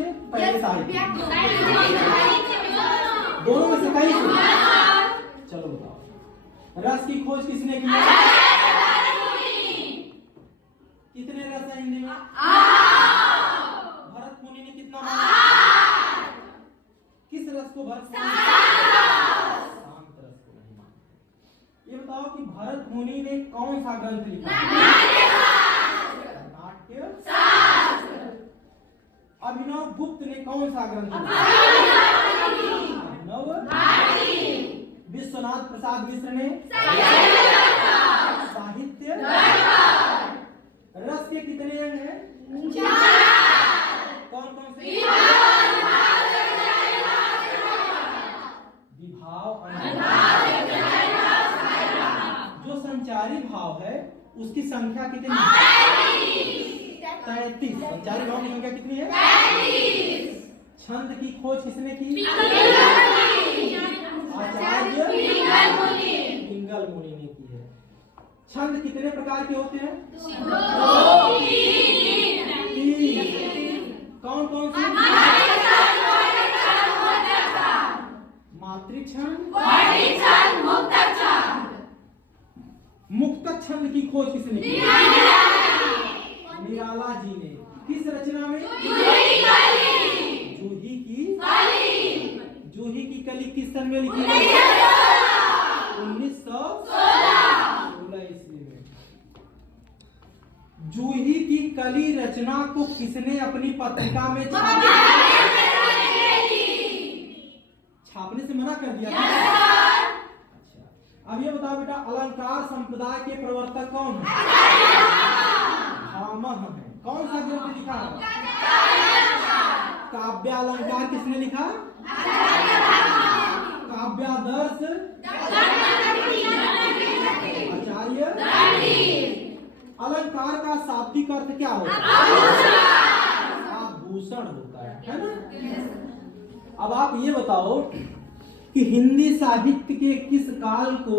से पहले साहित्य? दोनों में से कहीं से? चलो बताओ, रस की खोज किसने की? कितने रस है हिंदी में? भरत मुनि ने कितना माना? किस रस को भरत मुनि? शांत रस को नहीं मानते। ये बताओ कि भरत मुनि ने कौन सा ग्रंथ लिखा? नाट्य शास्त्र। अभिनव गुप्त ने कौन सा ग्रंथ लिखा? अभिनव भारती। विश्वनाथ प्रसाद मिश्र ने साहित्य। रस के कितने अंग हैं? कौन कौन से? विभाव, जो संचारी भाव है उसकी संख्या कितनी है? 33। संचारी भाव की संख्या कितनी है? 33। छंद की खोज किसने की? आचार्य पिंगल मुनि ने की है। छंद कितने प्रकार के होते हैं? कौन कौन से? मातृ छंद, मुक्तक छंद की खोज किसने की? निराला जी ने। किस रचना में? जूही की कली किस सन में लिखी गई? 1916 ईस्वी में। जूही की कली रचना को किसने अपनी पत्रिका में छापने से मना कर दिया? अच्छा, अब ये बताओ बेटा, अलंकार संप्रदाय के प्रवर्तक कौन है? भामह है। कौन सा ग्रंथ लिखा है? काव्य अलंकार किसने लिखा? काव्यादर्श आचार्य। अलंकार का शाब्दिक अर्थ क्या होता है? आभूषण होता है ना? अब आप ये बताओ कि हिंदी साहित्य के किस काल को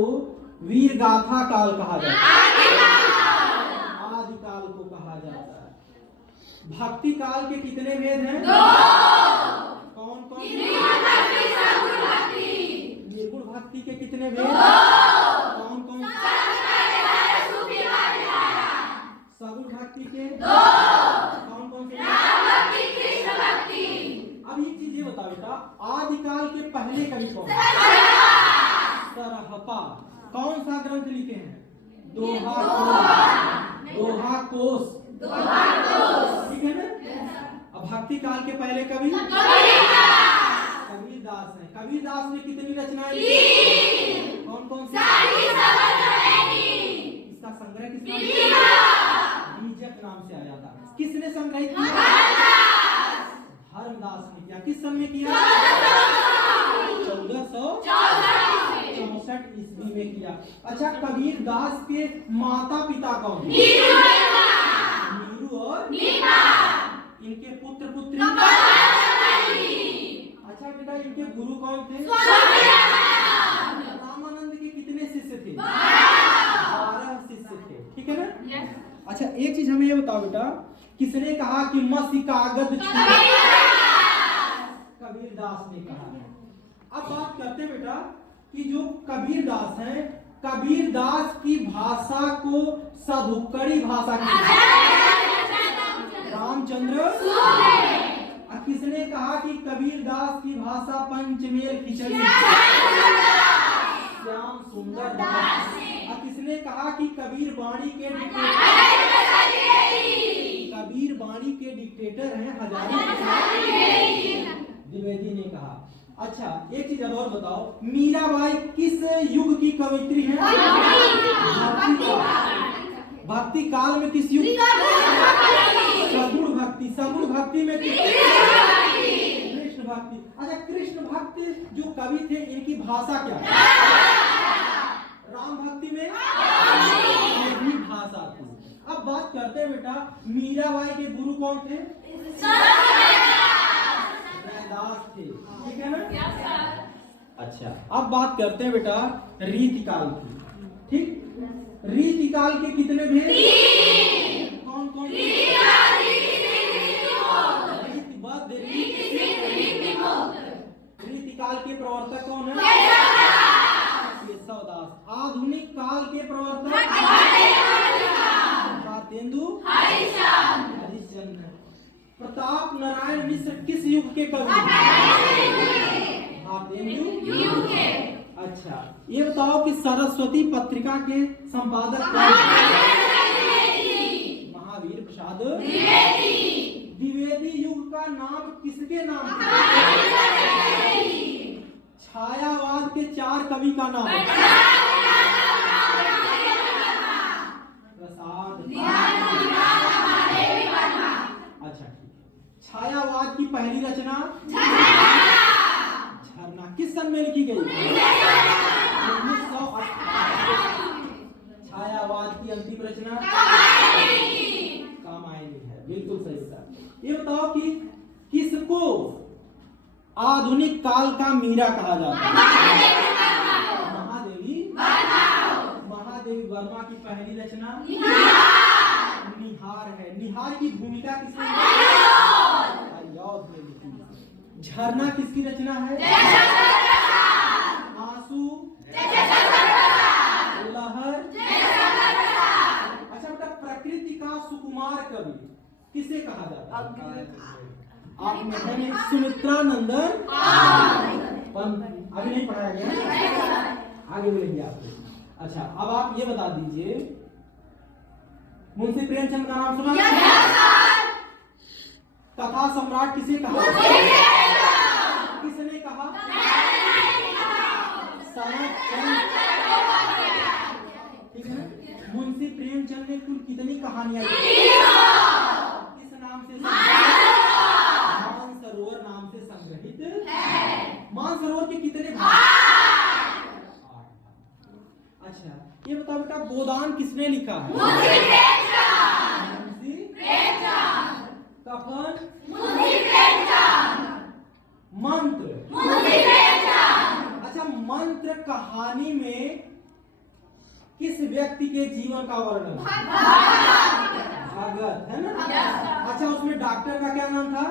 वीर गाथा काल कहा जाता है? आदि काल को कहा जाता है। भक्ति काल के कितने वेद हैं? 2। कौन कौन? निर्गुण भक्ति के कितने वेद? 2। कौन कौन? सगुण भक्ति के 2। कौन कौन से? अब एक चीज ये बताओ बेटा, आदिकाल के पहले कवि कौन? सरहपा। कौन सा ग्रंथ लिखे हैं? दोहा कोश। ठीक है ना? अब भक्ति काल के पहले कवि कबीरदास हैं। कबीरदास ने कितनी रचनाएं लिखी? कौन कौन सी? इसका संग्रह किसने? बीजक नाम से आया था। किसने संग्रहित किया? धर्मदास ने किया। किस सन में किया? 1464 ईस्वी में किया। अच्छा, कबीरदास के माता पिता कौन? नीरू और इनके पुत्र पुत्री? अच्छा बेटा, इनके गुरु कौन थे? रामानंद के कितने शिष्य थे? 12 शिष्य थे। ठीक है ना? अच्छा, एक चीज हमें ये बताओ बेटा, किसने कहा कि मसी कागज कबीरदास ने कहा है। अब बात करते हैं बेटा कि जो कबीरदास हैं, कबीरदास की भाषा को सधुक्कड़ी भाषा की रामचंद्र। किसने कहा कि कबीरदास की भाषा पंचमेल खिचड़ी श्याम सुंदर दास। किसने कहा कि कबीर बाणी के डिक्टेटर हैं हजारी द्विवेदी ने कहा। अच्छा, एक चीज और बताओ, मीराबाई किस युग की कवित्री है? भक्ति काल में किस युग? सगुण भक्ति। सगुण भक्ति में कृष्ण भक्ति। अच्छा, कृष्ण भक्ति जो कवि थे, इनकी भाषा क्या है? राम भक्ति में भी भाषा थी। अब बात करते हैं बेटा, मीराबाई के गुरु कौन थे? रैदास थे। ठीक है ना? अच्छा, अब बात करते हैं बेटा रीतिकाल की। ठीक, रीतिकाल के कितने भेद? कौन कौन? रीतिबद्ध, काल के प्रवर्तक कौन है? केशवदास। आधुनिक काल के प्रवर्तक भारतेंदु हरिश्चंद्र। प्रताप नारायण मिश्र किस युग के कवि? भारतेंदु युग के। अच्छा, ये बताओ कि सरस्वती पत्रिका के संपादक कौन? महावीर प्रसाद द्विवेदी। युग का नाम किसके नाम है? छायावाद के 4 कवि का नाम है? प्रसाद। अच्छा ठीक है। छायावाद की पहली रचना झरना किस सन में लिखी गई? 1918। छायावाद की अंतिम रचना कामायनी है। बिल्कुल सही सर। ये बताओ कि किसको आधुनिक काल का मीरा कहा जाता है? महादेवी वर्मा की पहली रचना निहार है। निहार की भूमिका किसने? झरना किसकी रचना है? आंसू, लहर। अच्छा बेटा, प्रकृति का सुकुमार कवि किसे कहा जाता है? आप में सुमित्रा नंदन पंत। अभी नहीं पढ़ाया गया, आगे मिलेंगे आपको। अच्छा, अब आप ये बता दीजिए, मुंशी प्रेमचंद का नाम सुना? कथा सम्राट किसे कहा? किसने कहा? ठीक है। मुंशी प्रेमचंद ने कुल कितनी कहानियां लिखी? किस नाम से? मानसरोवर नाम से संग्रहित है। मानसरोवर के कितने भाग? 8। अच्छा, ये बताओ बेटा, गोदान किसने लिखा है? मुंशी प्रेमचंद। कफन? मुंशी प्रेमचंद। मंत्र? मुंशी प्रेमचंद। अच्छा, मंत्र कहानी में किस व्यक्ति के जीवन का वर्णन? भगत है ना? अच्छा, उसमें डॉक्टर का क्या नाम था?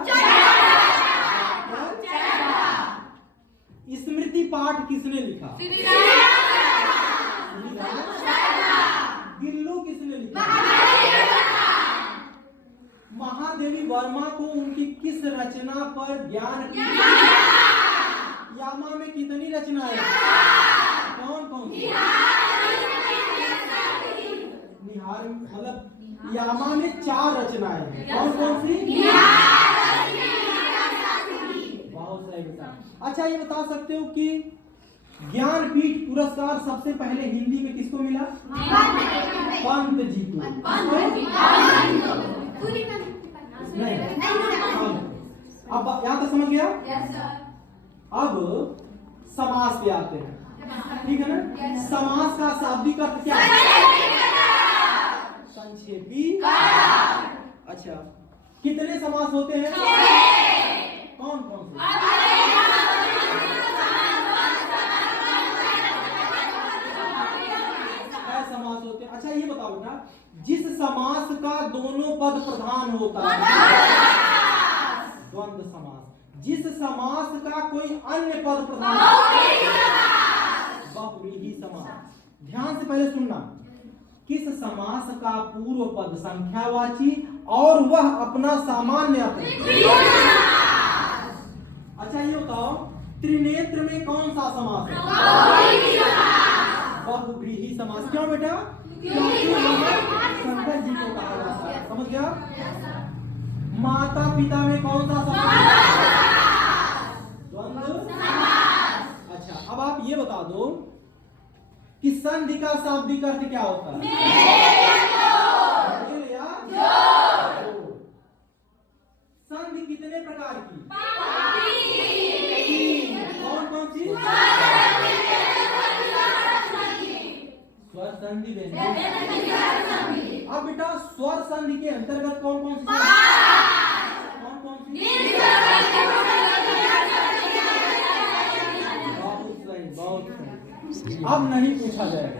स्मृति पाठ किसने लिखा? गिल्लू किसने लिखा? महादेवी वर्मा को उनकी किस रचना पर ज्ञान यामा में कितनी रचनाएं? कौन कौन सी? निहार मतलब यामा में 4 रचनाएं हैं। कौन कौन सी? बहुत सही बेटा। अच्छा, ये बता सकते हो कि ज्ञानपीठ पुरस्कार सबसे पहले हिंदी में किसको मिला? पंत जी को। नहीं, अब यहाँ तक समझ गया? अब समास पे आते हैं, ठीक है ना? समास का शाब्दिक अर्थ क्या है? संक्षेपी। अच्छा, कितने समास होते हैं? कौन कौन से? समास होते हैं। अच्छा, ये बताओ बेटा, जिस समास का दोनों पद प्रधान होता है? द्वंद्व समास। जिस समास का कोई अन्य पद प्रधान? बहुव्रीहि समास। ध्यान से पहले सुनना। किस समास का पूर्व पद संख्यावाची और वह अपना सामान्य अर्थ? अच्छा, ये बताओ, त्रिनेत्र में कौन सा समास है? बहुव्रीहि समास। क्यों बेटा? क्योंकि शंकर जी को कहा जाता है। समझ गया? माता पिता में कौन सा समास? द्वंद्व। अच्छा, अब आप ये बता दो कि संधि का शाब्दिक अर्थ क्या होता है? संधि कितने प्रकार की? कौन कौन सी? स्वर संधि, व्यंजन। अब बेटा, स्वर संधि के अंतर्गत कौन कौन सी? बहुत सही, बहुत सही। अब नहीं पूछा जाएगा।